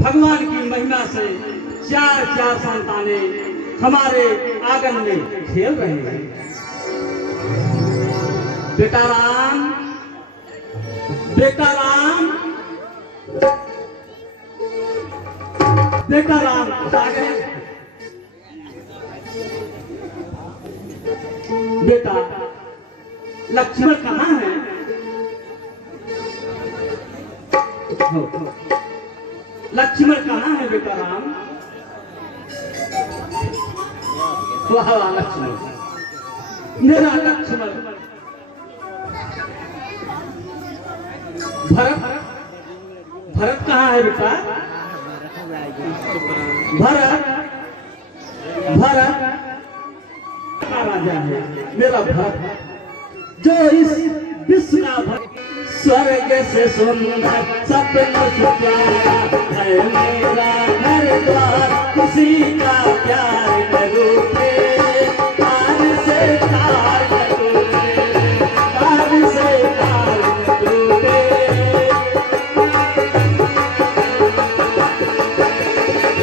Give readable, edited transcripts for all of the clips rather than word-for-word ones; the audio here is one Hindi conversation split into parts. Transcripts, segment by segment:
भगवान की महिमा से चार चार संतानें हमारे आंगन में खेल रहे हैं। बेटा राम, बेटा राम, बेटा राम आ गए। बेटा लक्ष्मण कहाँ है? लक्ष्मण कहाँ है बेटा राम? वाह वाह लक्ष्मण, मेरा लक्ष्मण। भरत, भरत कहाँ है बेटा? भरत, भरत का राजा है मेरा भरत, जो इस विश्व का भक्त, स्वर्ग से सुंदर सपन सुप्यारा है मेरा घर द्वार, किसी का प्यार न रूठे, तार से तार न टूटे, तार से तार न टूटे।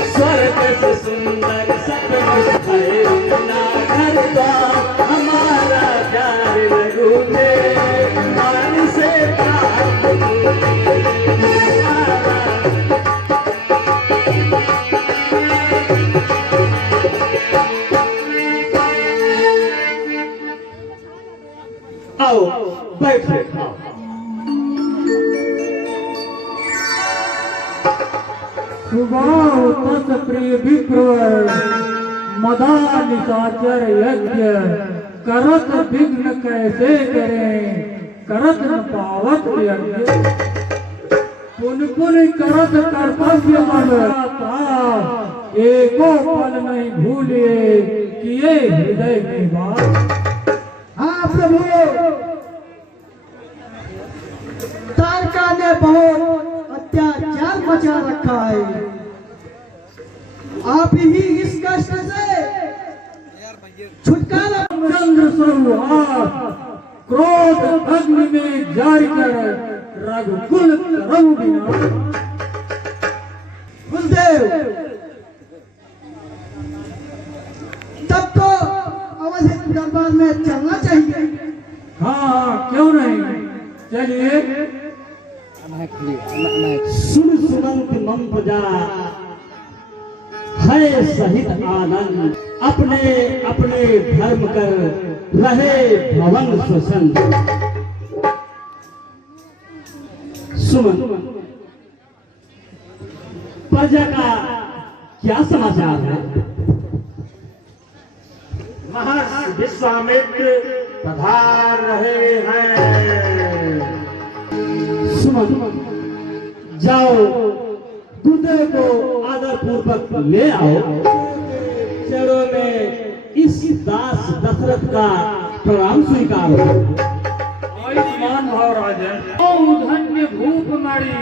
स्वर्ग से सुंदर सपन है मेरा घर द्वार, हमारा प्यार न रूठे, तार से तार न टूटे। आओ बैठो, सुबाह तस प्रिय विप्र मदा निशाचर यज्ञ, करत विघ्न कैसे करें, करत न पावत यज्ञ। पुन पुन करत कर्तव्य मन था, एको पल नहीं भूले, किए हृदय में बात। हाँ प्रभु, तारका ने बहुत अत्याचार मचा रखा है, आप ही इस कष्ट से छुटकारा। चंद्र स्वरूप क्रोध अग्नि में जारी कर रघुकुल करम बिना। गुरुदेव, तब तो अवधिक दरबार में चलना चाहिए। हाँ क्यों नहीं, चलिए। सुन सुनंत मम प्रजा है सहित आनंद, अपने अपने धर्म कर रहे भवन श्वसन। सुमन, प्रजा का क्या समाचार है? महर्षि विश्वामित्र पधार रहे हैं। सुमन, जाओ गुरुदेव को आदर पूर्वक ले आओ, चरणों में इस दास दशरथ का प्रणाम स्वीकार हो। आयुष्मान भाव राजन, ओ धन्य भूप मणि,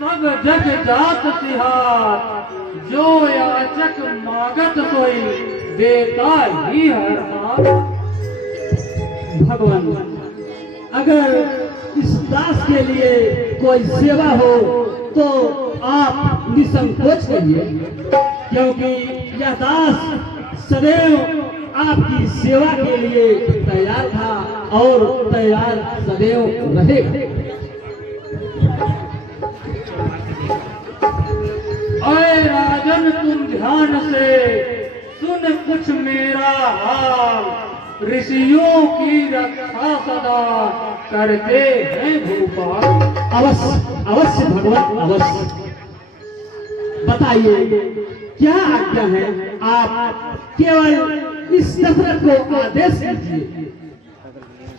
सब जग जात तिहार, जो याचक मागत सोई, देता ही हर हार। भगवान, अगर इस दास के लिए कोई सेवा हो तो आप निसंकोच करिए, क्योंकि यह दास सदैव आपकी सेवा के लिए तैयार था और तैयार सदैव रहेगा। अय राजन, तुम ध्यान से सुन कुछ मेरा हाल, ऋषियों की रक्षा सदा करते हैं भूपाल। अवश्य अवश्य भगवान, अवश्य बताइए क्या आज्ञा है? आप केवल इस दशरथ को आदेश दीजिए।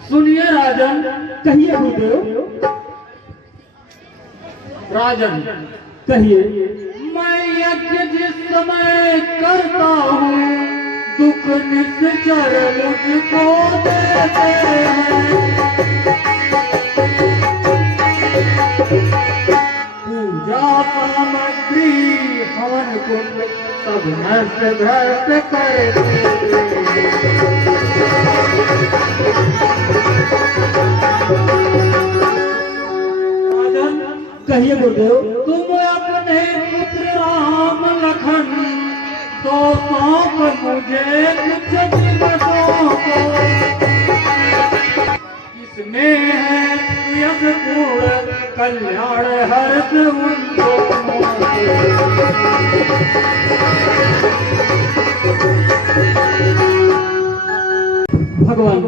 सुनिए राजन। कहिए गुरुदेव। राजन कहिए। मैं यज्ञ जिस समय करता हूँ, दुख निश्चर मुझको देते हैं। पूजा सामग्री हवन कुंड सब नष्ट भ्रष्ट करते। कहिए गुरुदेव। तुम अपने पुत्र तो सौंप मुझे कुछ दिवसों को, इसमें है यश पूर्ण कल्याण हर्ष उन दोनों भगवान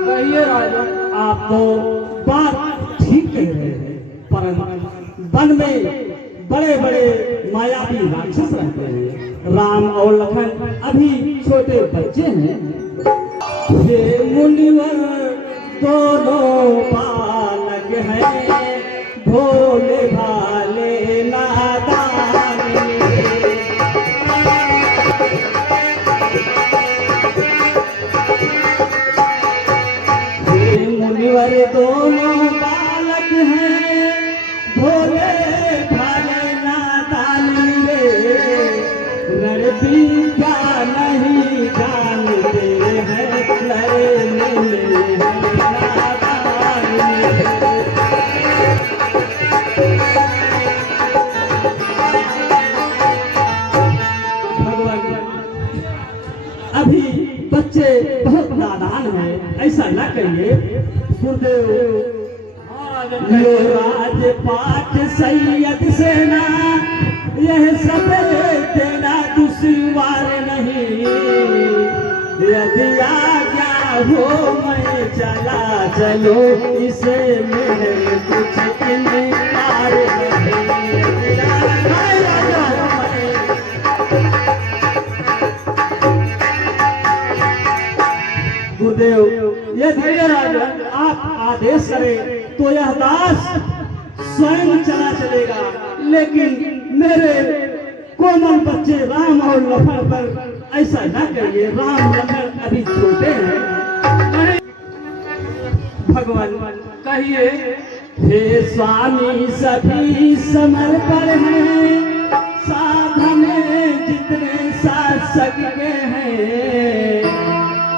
कहिए राजा। आप तो बात ठीक कह रहे हैं, परंतु वन में बड़े बड़े मायावी राक्षस रहते हैं। राम और लखन अभी छोटे बच्चे हैं। हे मुनिवर दोनों बालक हैं, भोले भाले नादानी। हे मुनिवर दोनों बालक हैं, भोले भाले नादानी रे। रणबीजा नहीं जानते हैं, लड़ने में नादानी। अभी बच्चे बहुत नादान हैं, ऐसा न करिए। गुरुदेव यो राजपाट सैयद सेना, यह सब तेरा दुश्वार नहीं। यदि आज्ञा हो मैं चला चलो, इसे मेरे कुछ इनकार नहीं। गुरुदेव यदि राजा आप आदेश करें तो यह दास स्वयं चला चलेगा, लेकिन मेरे कोमल बच्चे राम और लखन पर ऐसा न करिए। राम लखन अभी छोटे हैं। भगवान कहिए। हे स्वामी सभी समर्पण हैं, साधन जितने शासक के हैं।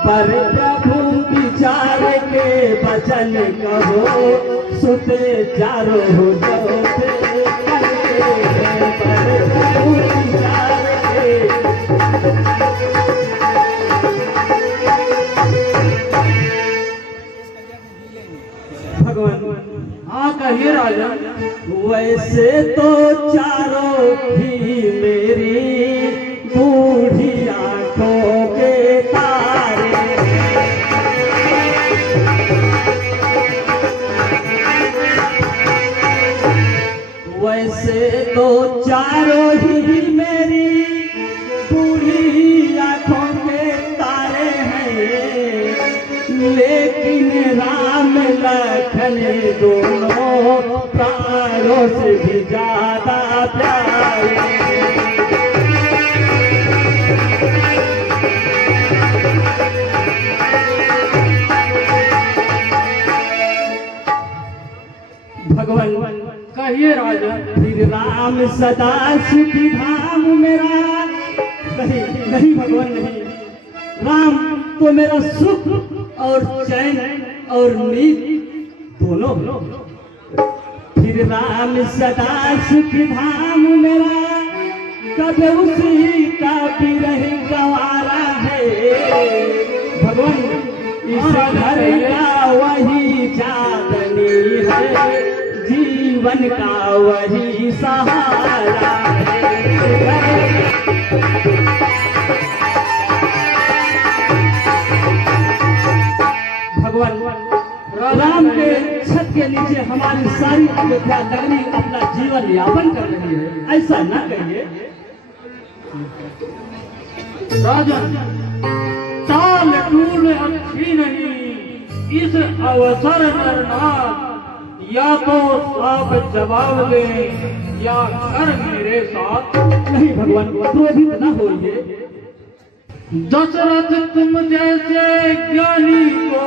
पर प्रभु विचार के वचन कहो, सुते चारो हो जो पर प्रभु विचार के। भगवान हाँ कहिए राजा। वैसे तो चारों ही मेरी बूढ़ी आंखों के तारे। वैसे तो चारों ही मेरी बूढ़ी आंखों के तारे हैं, लेकिन राम लखन दोनों प्राणों से भी ज्यादा प्यारे। भगवान कहिए राजा। फिर राम सदा सुखी धाम मेरा। नहीं नहीं भगवान नहीं, राम तो मेरा सुख और चैन और नींद दोनों। फिर राम सदा सुखी धाम मेरा, कभी उसी का भी रह गवारा है। भगवान इस घर का वही चांदनी है, जीवन का वही सहारा है। भगवान राम के छत के नीचे हमारी सारी अयोध्या नगरी अपना जीवन यापन कर रही है, ऐसा न कहिए। राजन चाल टूल अच्छी नहीं, इस अवसर नरनाथ या तो आप जवाब दें या कर मेरे साथ। नहीं भगवान क्रोधित न होइए। दशरथ तुम जैसे ज्ञानी को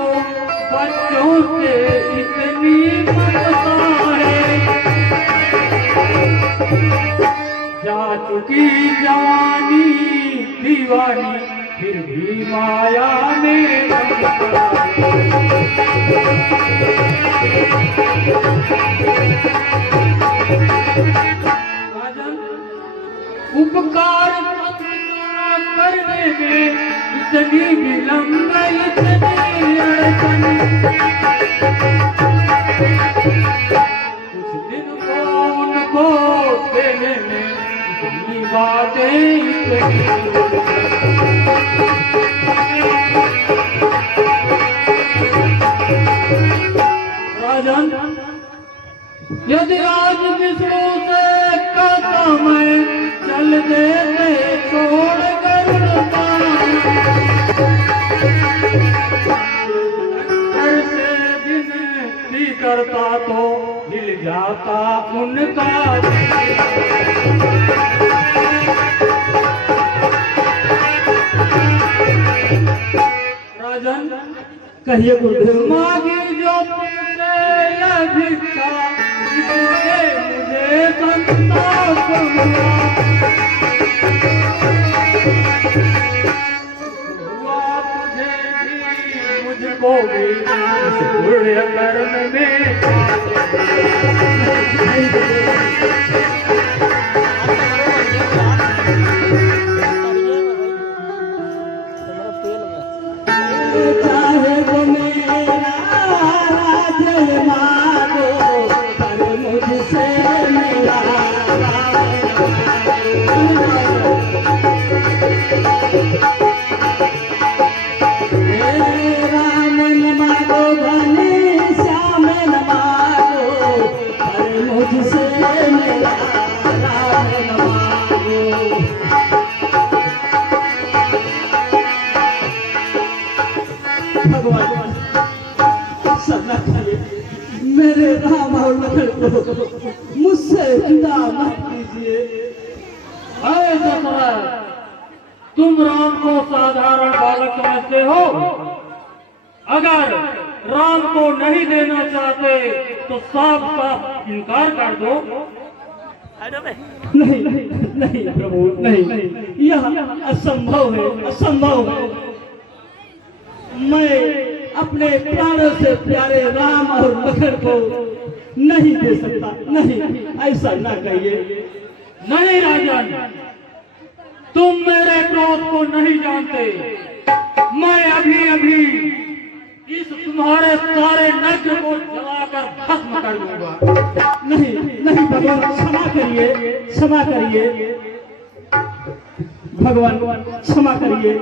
बच्चों से इतनी ममता है, जा चुकी जवानी दीवानी फिर भी माया में राजन उपकार करने में इतनी विलंब इतनी अड़चन, कुछ दिन को उनको देने में इतनी बातें राजन, यदि आज विष्णु से कहता मैं चल देते छोड़ कर ऐसे दिन भी करता तो हिल जाता उनका राजन। कहिए गुरुदेव। मांगी जो तुमसे यह भिक्षा, इससे मुझे संतोष हुआ। हुआ तुझे भी मुझको भी इस पुण्य कर्म में। चाहे वो मेरा राज मांगो, पर मुझसे मेरा राम न मांगो, घने श्याम न मांगो, पर मुझसे मेरा राम न मांगो। भगवान सदा करिए, मेरे राम और लखन को मुझसे जुदा मत कीजिए। अरे दशरथ, तुम राम को साधारण बालक समझते हो? अगर राम को नहीं देना चाहते तो साफ साफ इनकार कर दो। नहीं नहीं प्रभु, नहीं, यह असंभव है, असंभव है। मैं अपने प्राणों से प्यारे राम और लखन को नहीं दे सकता। नहीं, ऐसा ना कहिए। नहीं राजन, तुम मेरे क्रोध को नहीं जानते। मैं अभी अभी इस तुम्हारे सारे नग्न को जलाकर भस्म कर दूंगा। नहीं नहीं भगवान, क्षमा करिए, क्षमा करिए भगवान, क्षमा करिए।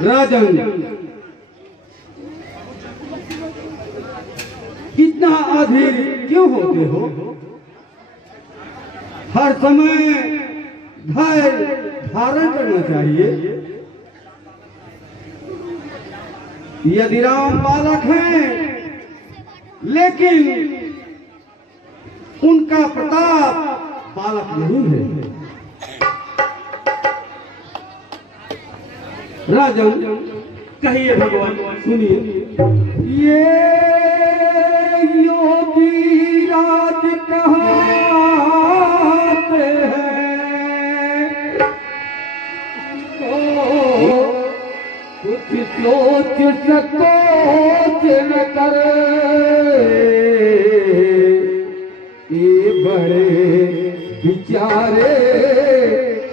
राजन, इतना अधीर क्यों होते हो? हर समय धैर्य धारण करना चाहिए। यदि राम बालक हैं, लेकिन उनका प्रताप बालक नहीं है। राजन, कहिए भगवान। सुनिए, ये योगी राज कहाते हैं, कुछ सोच सकोच न करे, ये बड़े बिचारे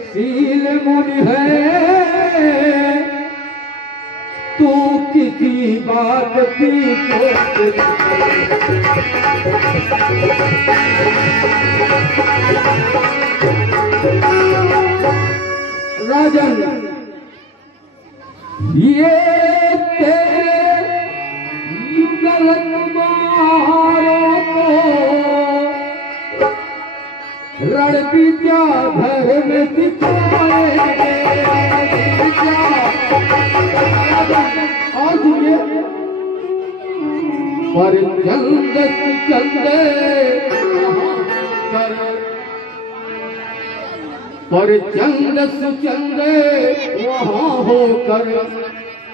शील मुनि है। तू किसी बात की सोच राजन, ये तेरे युगल कुमारों को रण विद्याधर में सिखाएंगे। और सुनिए, पर चंद चंदे पर चंद सुचंदे वहाँ होकर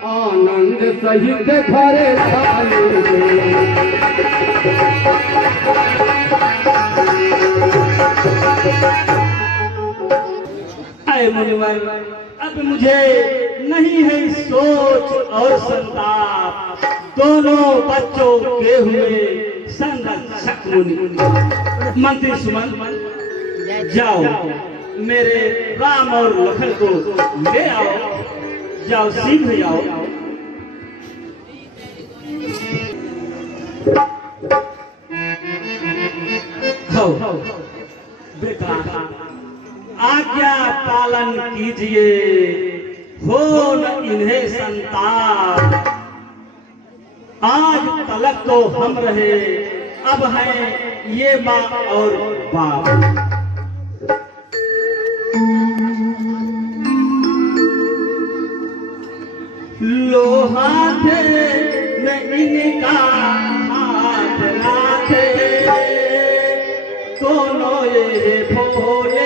आनंद सहित घरे आए मुनिवर, अब मुझे नहीं है सोच और संताप, दोनों बच्चों के हुए संरक्षक मुनि। मंत्री सुमन, जाओ मेरे राम और लखन को ले आओ, जाओ शीघ्र आओ। हो बेटा, आज्ञा पालन कीजिए, हो न इन्हें संतान। आज तलक तो हम रहे, अब हैं ये माँ और बाप। लोहा थे न इनका हाथ ना थे, दोनों ये भोले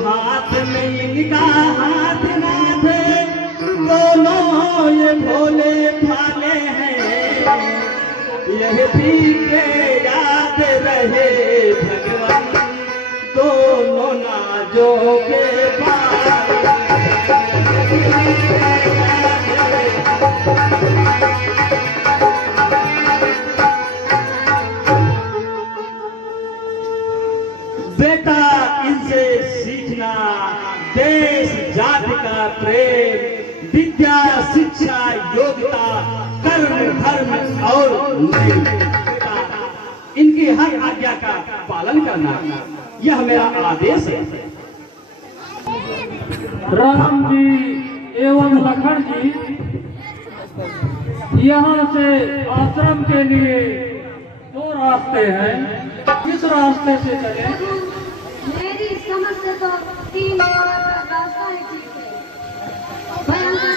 हाथ में इनका हाथ ना थे, दोनों ये भोले भाले हैं। यह भी के याद रहे भगवान, दोनों नाजों के बेटा, इनसे सीखना देश जाति का प्रेम, विद्या शिक्षा योग्यता कर्म धर्म और बेटा, इनकी हर आज्ञा का पालन करना, यह मेरा आदेश है। राम जी एवं लखन जी, यहाँ से आश्रम के लिए 2 रास्ते हैं, किस रास्ते से चले? मेरी समझ से तो 3 रास्ता है, ठीक है। भयंकर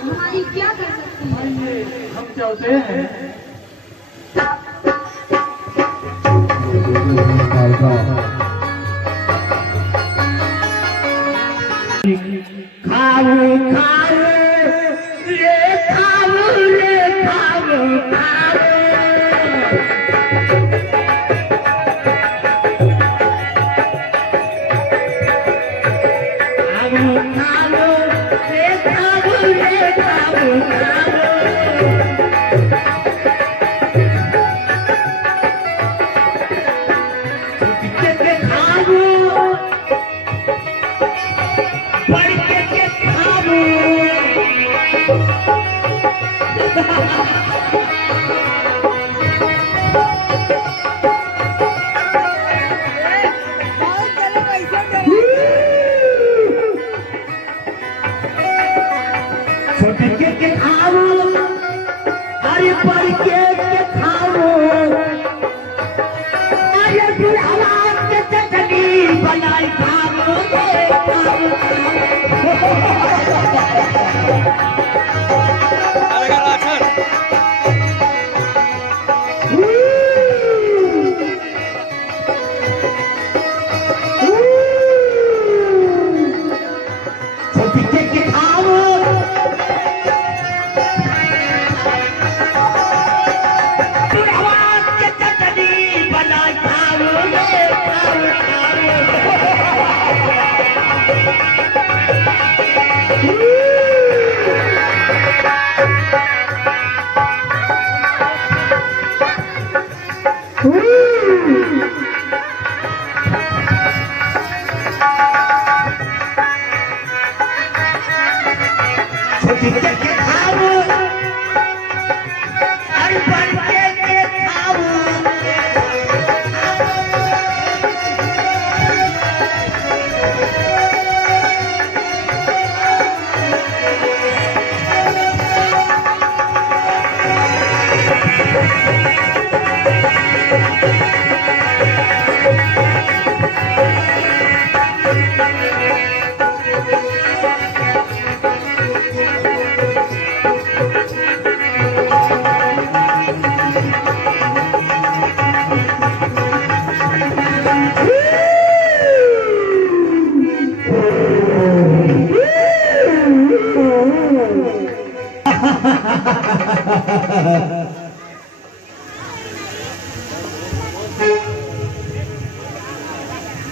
हमारी क्या कर सकती है? हम चलते हैं। खाओ खाओ ये खाओ ये खाओ खाओ।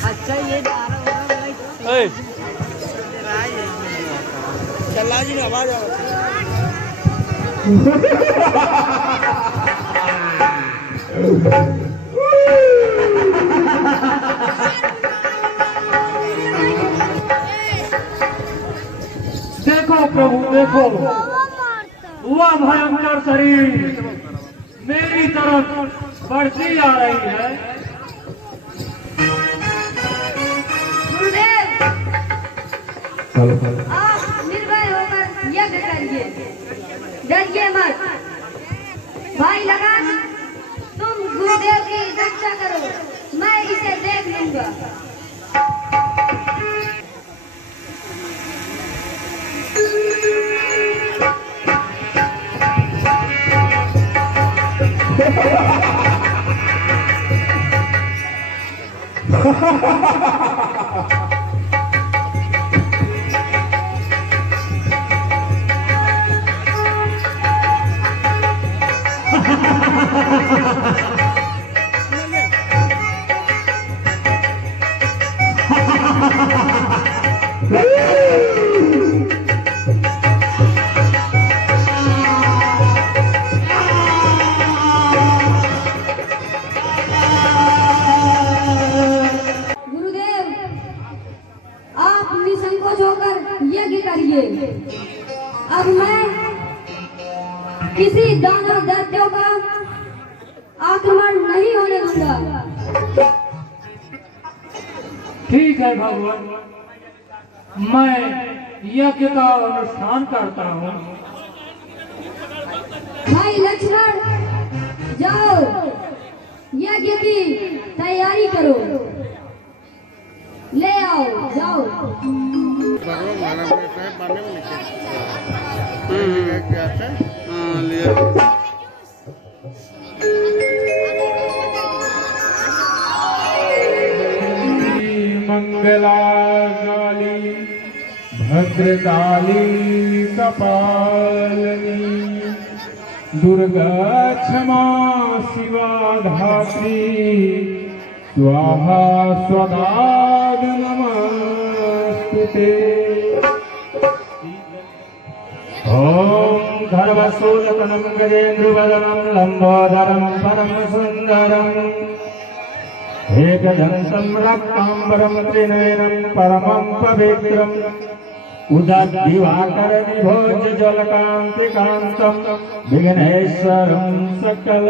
अच्छा ये जा रहा है। देखो प्रभु देखो, वह भयंकर शरीर मेरी तरफ बढ़ती आ रही है। गुरुदेव, आप निर्भय होकर यज्ञ करिए, डरिए मत। भाई लगान, तुम गुरुदेव की रक्षा करो, मैं इसे देख लूंगा। अब मैं किसी दानव दैत्यों का आक्रमण नहीं होने दूंगा। ठीक है भगवान, मैं यज्ञ का अनुष्ठान करता हूँ। भाई लक्ष्मण, जाओ यज्ञ की तैयारी करो, ले आओ, जाओ। मंगलाकाली भद्रकाली कपालिनी दुर्गा क्षमा शिवा धात्री स्वाहा स्वधा नमस्ते। ओम गर्भशूलकनं गजेन्द्रवदनं लंबोदरं परम सुंदरम् एकदन्तं रक्ताम्बरं त्रिनयनं परमं पवित्रम् उदद्दिवाकरनिभोज जलकान्तिकान्तं विघ्नेश्वरं सकल